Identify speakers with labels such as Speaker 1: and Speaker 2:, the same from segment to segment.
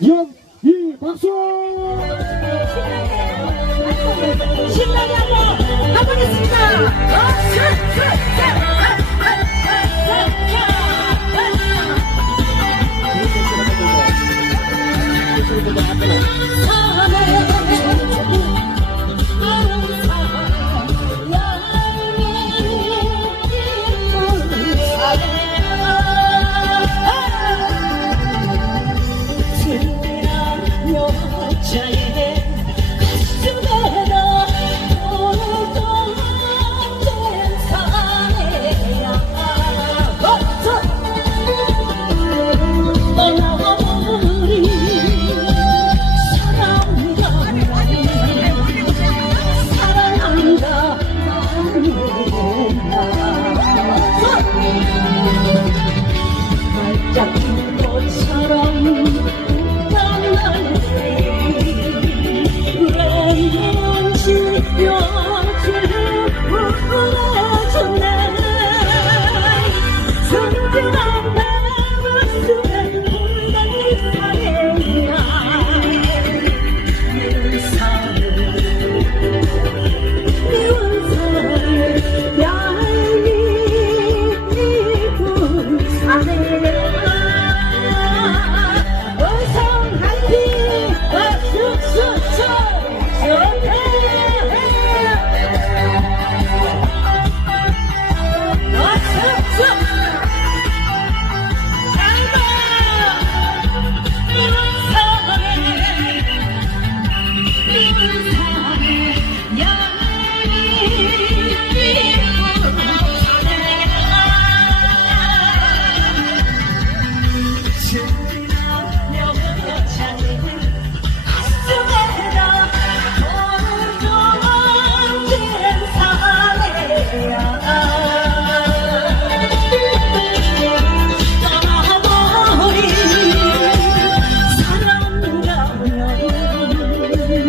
Speaker 1: 영희 박수!
Speaker 2: 신나게 한번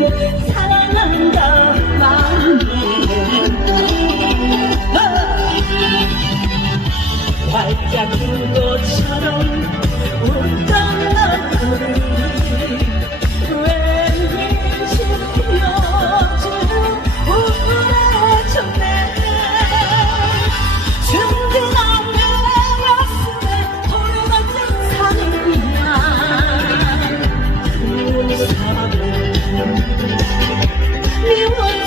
Speaker 2: 你猜。你我